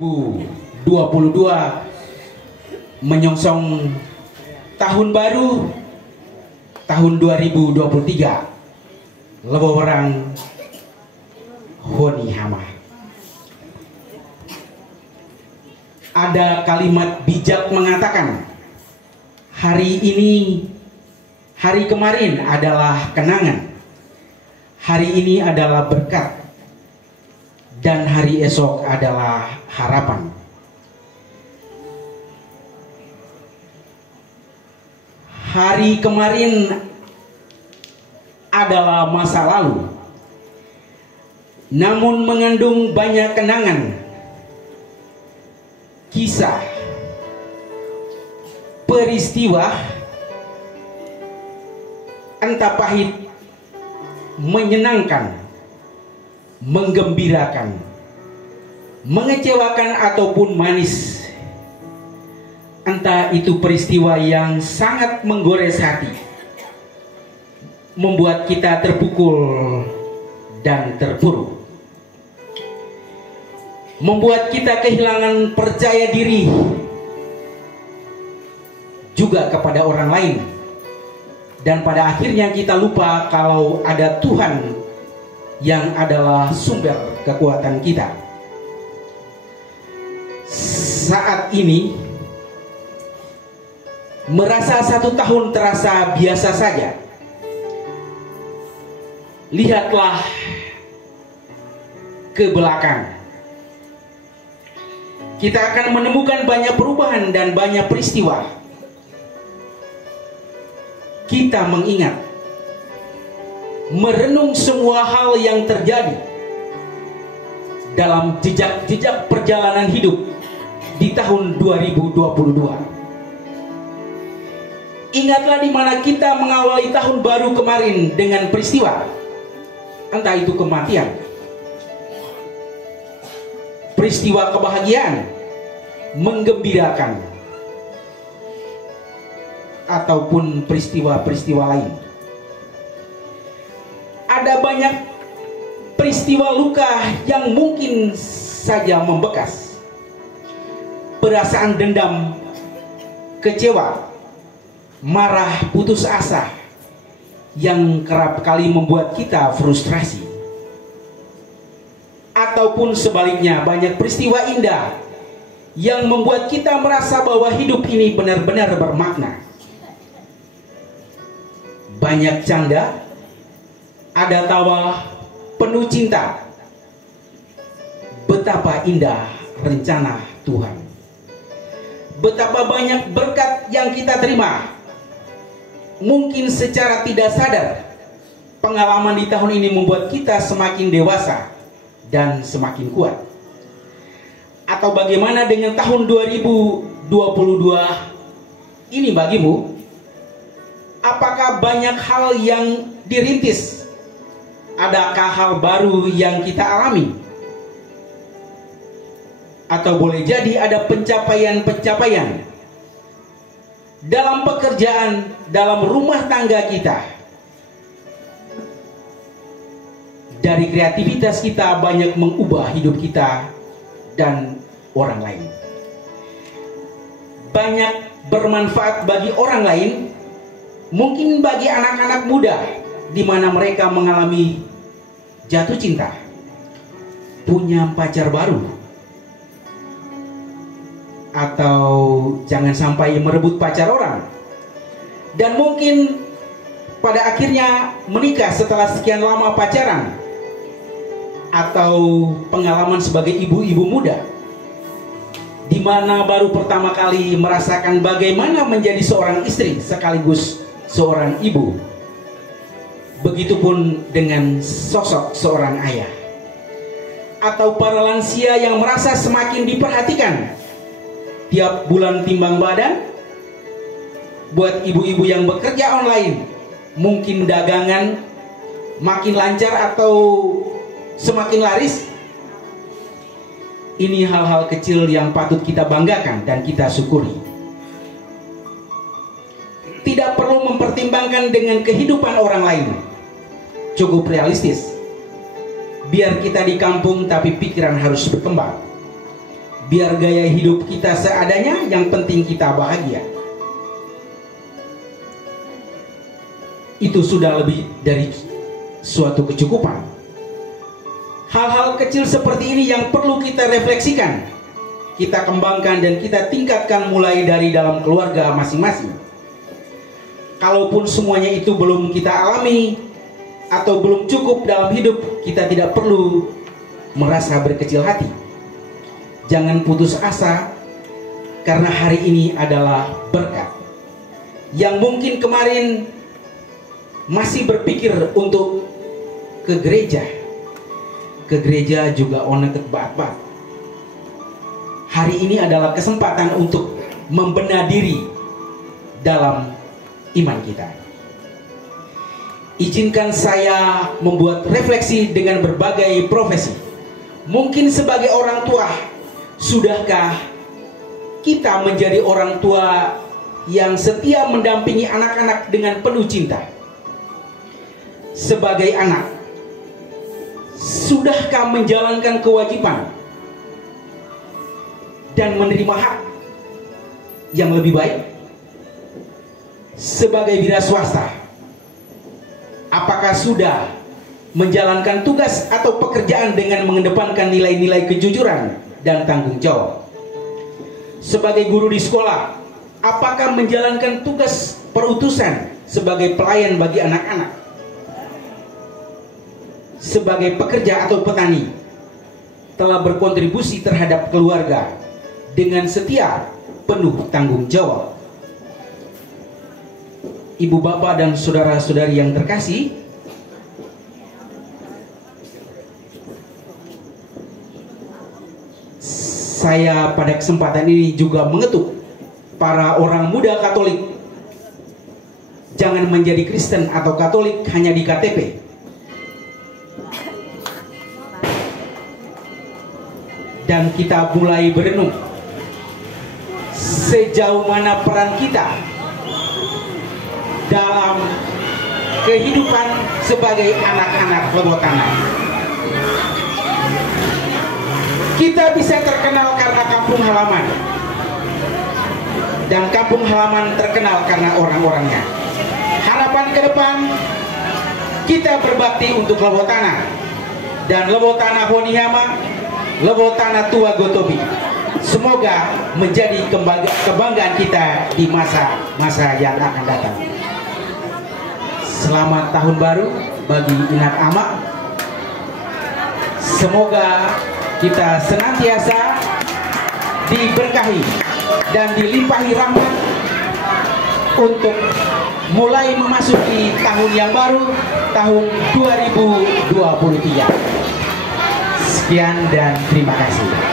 2022 menyongsong tahun baru tahun 2023 lebaran Honi Hama. Ada kalimat bijak mengatakan, hari ini, hari kemarin adalah kenangan, hari ini adalah berkat, dan hari esok adalah harapan. Hari kemarin adalah masa lalu, namun mengandung banyak kenangan, kisah, peristiwa, entah pahit, menyenangkan, menggembirakan, mengecewakan ataupun manis. Entah itu peristiwa yang sangat menggores hati, membuat kita terpukul dan terpuruk, membuat kita kehilangan percaya diri juga kepada orang lain, dan pada akhirnya kita lupa kalau ada Tuhan yang adalah sumber kekuatan kita. Saat ini merasa satu tahun terasa biasa saja. Lihatlah ke belakang. Kita akan menemukan banyak perubahan dan banyak peristiwa. Kita mengingat, merenung semua hal yang terjadi dalam jejak-jejak perjalanan hidup di tahun 2022. Ingatlah di mana kita mengawali tahun baru kemarin dengan peristiwa, entah itu kematian, peristiwa kebahagiaan, menggembirakan, ataupun peristiwa-peristiwa lain. Ada banyak peristiwa luka yang mungkin saja membekas. Perasaan dendam, kecewa, marah, putus asa yang kerap kali membuat kita frustrasi. Ataupun sebaliknya, banyak peristiwa indah yang membuat kita merasa bahwa hidup ini benar-benar bermakna. Banyak canda, ada tawa, penuh cinta. Betapa indah rencana Tuhan. Betapa banyak berkat yang kita terima. Mungkin secara tidak sadar, pengalaman di tahun ini membuat kita semakin dewasa dan semakin kuat. Atau bagaimana dengan tahun 2022 ini bagimu? Apakah banyak hal yang dirintis? Adakah hal baru yang kita alami? Atau boleh jadi ada pencapaian-pencapaian dalam pekerjaan, dalam rumah tangga kita. Dari kreativitas kita banyak mengubah hidup kita dan orang lain. Banyak bermanfaat bagi orang lain, mungkin bagi anak-anak muda, di mana mereka mengalami jatuh cinta, punya pacar baru, atau jangan sampai merebut pacar orang, dan mungkin pada akhirnya menikah setelah sekian lama pacaran, atau pengalaman sebagai ibu-ibu muda, di mana baru pertama kali merasakan bagaimana menjadi seorang istri sekaligus seorang ibu. Begitupun dengan sosok seorang ayah. Atau para lansia yang merasa semakin diperhatikan. Tiap bulan timbang badan. Buat ibu-ibu yang bekerja online, mungkin dagangan makin lancar atau semakin laris. Ini hal-hal kecil yang patut kita banggakan dan kita syukuri. Tidak perlu mempertimbangkan dengan kehidupan orang lain. Cukup realistis. Biar kita di kampung tapi pikiran harus berkembang. biar gaya hidup kita seadanya, yang penting kita bahagia. Itu sudah lebih dari suatu kecukupan. Hal-hal kecil seperti ini yang perlu kita refleksikan, kita kembangkan dan kita tingkatkan mulai dari dalam keluarga masing-masing. Kalaupun semuanya itu belum kita alami atau belum cukup dalam hidup, kita tidak perlu merasa berkecil hati. Jangan putus asa, karena hari ini adalah berkat. Yang mungkin kemarin masih berpikir untuk ke gereja juga ona ketbat-bat. Hari ini adalah kesempatan untuk membenahi diri dalam iman kita. Izinkan saya membuat refleksi dengan berbagai profesi. Mungkin sebagai orang tua, sudahkah kita menjadi orang tua yang setia mendampingi anak-anak dengan penuh cinta? Sebagai anak, sudahkah menjalankan kewajiban dan menerima hak yang lebih baik? Sebagai wira swasta, apakah sudah menjalankan tugas atau pekerjaan dengan mengedepankan nilai-nilai kejujuran dan tanggung jawab? Sebagai guru di sekolah, apakah menjalankan tugas perutusan sebagai pelayan bagi anak-anak? Sebagai pekerja atau petani, telah berkontribusi terhadap keluarga dengan setia, penuh tanggung jawab. Ibu, bapak, dan saudara-saudari yang terkasih, saya pada kesempatan ini juga mengetuk para orang muda Katolik, jangan menjadi Kristen atau Katolik hanya di KTP. Dan kita mulai berenung sejauh mana peran kita dalam kehidupan sebagai anak-anak Lebotana. Kita bisa terkenal karena kampung halaman, dan kampung halaman terkenal karena orang-orangnya. Harapan ke depan, kita berbakti untuk Lebotana dan Lebotana Honihama, Lebotana Tua Gotobi. Semoga menjadi kebanggaan kita di masa-masa yang akan datang. Selamat tahun baru bagi Inat Ama. Semoga kita senantiasa diberkahi dan dilimpahi rahmat untuk mulai memasuki tahun yang baru, tahun 2023. Sekian dan terima kasih.